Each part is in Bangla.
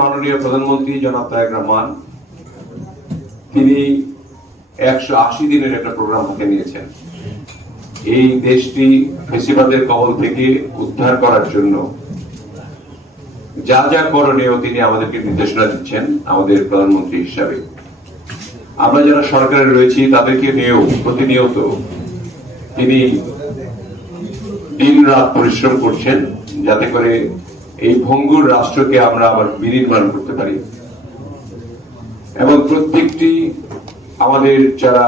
মাননীয় প্রধানমন্ত্রী জনাব তারেক রহমান তিনি 180 দিনের একটা প্রোগ্রাম হাতে নিয়েছেন। এই দেশটি ফেসিবাদের কবল থেকে উদ্ধার করার জন্য যা যা করণীয় তিনি আমাদেরকে নির্দেশনা দিচ্ছেন আমাদের প্রধানমন্ত্রী হিসাবে। আমরা যারা সরকারে রয়েছি তাদেরকে নিয়েও প্রতিনিয়ত তিনি দিন রাত পরিশ্রম করছেন যাতে করে এই ভঙ্গুর রাষ্ট্রকে আমরা আবার বিনির্মাণ করতে পারি। এবং প্রত্যেকটি আমাদের যারা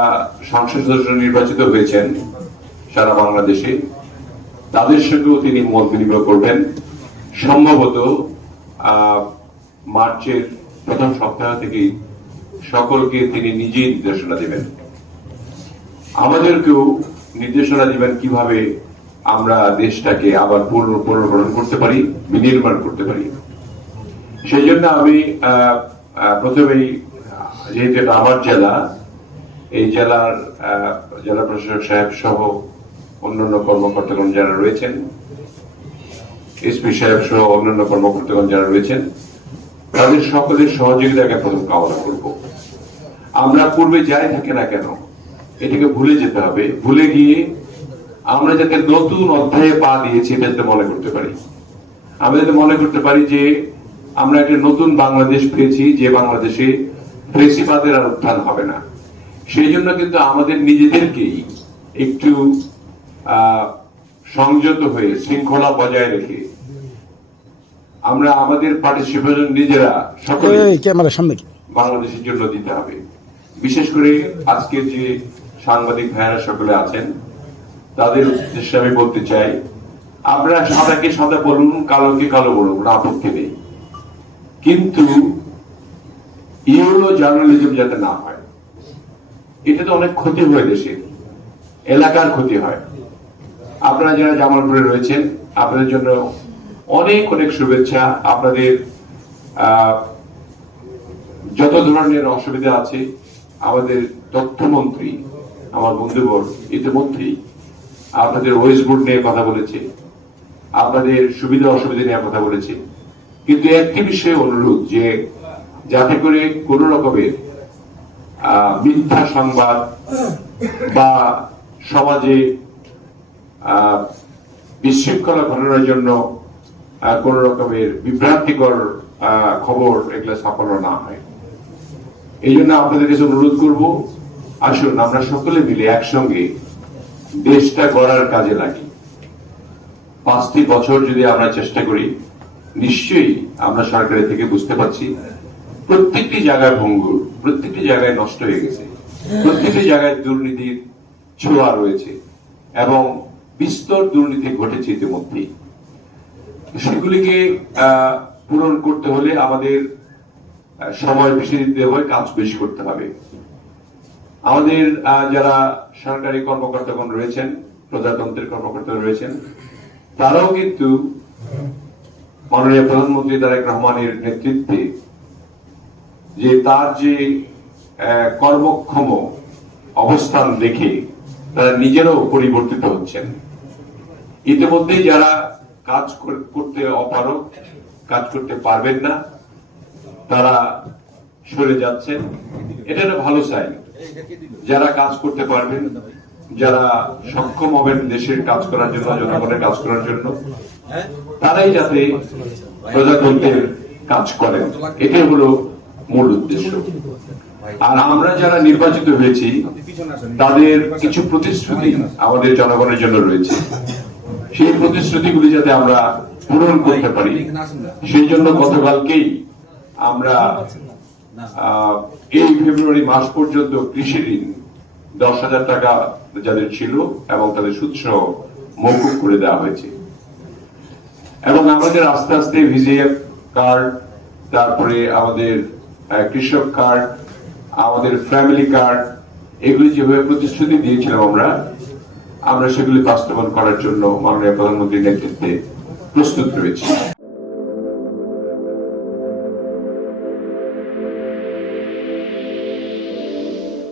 সংসদ সদস্য নির্বাচিত হয়েছেন সারা বাংলাদেশে তাদের সঙ্গেও তিনি মত বিনিময় করবেন। সম্ভবত মার্চের প্রথম সপ্তাহ থেকেই সকলকে তিনি নিজেই নির্দেশনা দেবেন, আমাদেরকেও নির্দেশনা দিবেন কিভাবে আমরা দেশটাকে আবার পুনর্গঠন করতে পারি, বিনির্মাণ করতে পারি। সেই জন্য আমি প্রথমেই, যেহেতু এটা আমার জেলা, এই জেলার জেলা প্রশাসক সাহেব সহ অন্যান্য কর্মকর্তাগণ যারা রয়েছেন, এসপি সাহেব সহ অন্যান্য কর্মকর্তাগণ যারা রয়েছেন, তাদের সকলের সহযোগিতাকে প্রথম কামনা করব। আমরা পূর্বে যাই থাকি না কেন এটাকে ভুলে যেতে হবে, ভুলে গিয়ে আমরা যাতে নতুন অধ্যায়ে পা দিয়েছি এটা যাতে মনে করতে পারি। আমরা যাতে মনে করতে পারি যে আমরা একটা নতুন বাংলাদেশ পেয়েছি, যে বাংলাদেশে ফেসিবাদের আর উত্থান হবে না। সেই জন্য কিন্তু আমাদের নিজেদেরকেই একটু সংযত হয়ে শৃঙ্খলা বজায় রেখে আমরা আমাদের পার্টিসিপেশন নিজেরা সকলে বাংলাদেশের জন্য দিতে হবে। বিশেষ করে আজকের যে সাংবাদিক ভাইয়েরা সকলে আছেন তাদের উদ্দেশ্যে আমি বলতে চাই, আপনারা সাদাকে সাদা বলুন, কালোকে কালো বলুন, কোনো আপত্তি নেই, কিন্তু ইউরো জার্নালিজম যাতে না হয়। এটা তো অনেক ক্ষতি হয়, দেশের এলাকার ক্ষতি হয়। আপনারা যারা জামালপুরে রয়েছেন আপনাদের জন্য অনেক অনেক শুভেচ্ছা। আপনাদের যত ধরনের অসুবিধা আছে আমাদের তথ্যমন্ত্রী আমার বন্ধুবর ইতিমধ্যেই আপনাদের ওয়েস্ট বোর্ড নিয়ে কথা বলেছে, আপনাদের সুবিধা অসুবিধা নিয়ে কথা বলেছে। কিন্তু একটি বিষয়ে অনুরোধ, যে যাতে করে কোন রকমের মিথ্যা সংবাদ বা সমাজে বিশৃঙ্খলা ঘটানোর জন্য কোন রকমের বিভ্রান্তিকর খবর এগুলো ছাপানো না হয়। এই জন্য আপনাদের কাছে অনুরোধ করব, আসুন আমরা সকলে মিলে একসঙ্গে দেশটা গড়ার কাজে লাগি। 5টি বছর যদি আমরা চেষ্টা করি, নিশ্চয়ই আমরা সরকারের থেকে বুঝতে পারছি প্রত্যেকটি জায়গায় ভঙ্গুর, প্রত্যেকটি জায়গায় নষ্ট হয়ে গেছে, প্রত্যেকটি জায়গায় দুর্নীতির ছোঁয়া রয়েছে এবং বিস্তর দুর্নীতি ঘটেছে ইতিমধ্যেই। সেগুলিকে পূরণ করতে হলে আমাদের সময় বেশি দিতে হবে, কাজ বেশি করতে হবে। আমাদের যারা সরকারি কর্মকর্তাগণ রয়েছেন, প্রজাতন্ত্রের কর্মকর্তা রয়েছেন, তারাও কিন্তু মাননীয় প্রধানমন্ত্রী তারেক রহমানের নেতৃত্বে যে তার যে কর্মক্ষম অবস্থান দেখে তারা নিজেরাও পরিবর্তিত হচ্ছেন। ইতিমধ্যেই যারা কাজ করতে অপারগ, কাজ করতে পারবেন না, তারা সরে যাচ্ছেন। এটা একটা ভালো সাইন। যারা কাজ করতে পারবেন, যারা সক্ষম হবেন দেশের কাজ করার জন্য, জনগণের কাজ করার জন্য, তারাই যাতে প্রজাতন্ত্রের কাজ করেন, এটাই হলো মূল উদ্দেশ্য। আর আমরা যারা নির্বাচিত হয়েছি তাদের কিছু প্রতিশ্রুতি আমাদের জনগণের জন্য রয়েছে। সেই প্রতিশ্রুতিগুলি যাতে আমরা পূরণ করতে পারি, সেই জন্য গতকালকেই আমরা এই ফেব্রুয়ারি মাস পর্যন্ত কৃষি ঋণ 10,000 টাকা যাদের ছিল এবং তাদের সুদসহ মওকুফ করে দেওয়া হয়েছে। এবং আমাদের আস্তে আস্তে ভিজিএফ কার্ড, তারপরে আমাদের কৃষক কার্ড, আমাদের ফ্যামিলি কার্ড, এগুলি যেভাবে প্রতিশ্রুতি দিয়েছিলাম আমরা সেগুলি বাস্তবায়ন করার জন্য মাননীয় প্রধানমন্ত্রীর নেতৃত্বে প্রস্তুত রয়েছি।